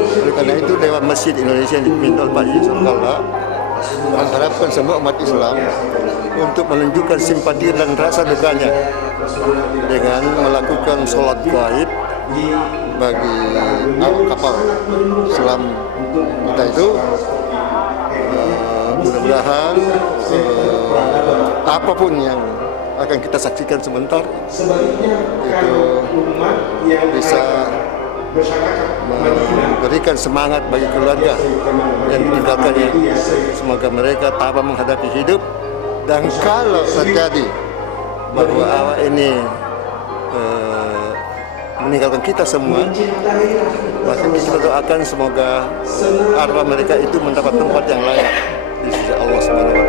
Oleh karena itu Dewan Masjid Indonesia yang dipimpin oleh Pak Yusuf Kalla mengharapkan semua umat Islam untuk menunjukkan simpati dan rasa dukanya dengan melakukan sholat gaib bagi awak kapal selam kita itu. Mudah-mudahan apapun yang akan kita saksikan sebentar itu bisa memberikan semangat bagi keluarga yang ditinggalkannya. Semoga mereka tabah menghadapi hidup, dan kalau terjadi bahwa awak ini meninggalkan kita semua, maka kita doakan semoga arwah mereka itu mendapat tempat yang layak di sisi Allah Subhanahu wa Ta'ala.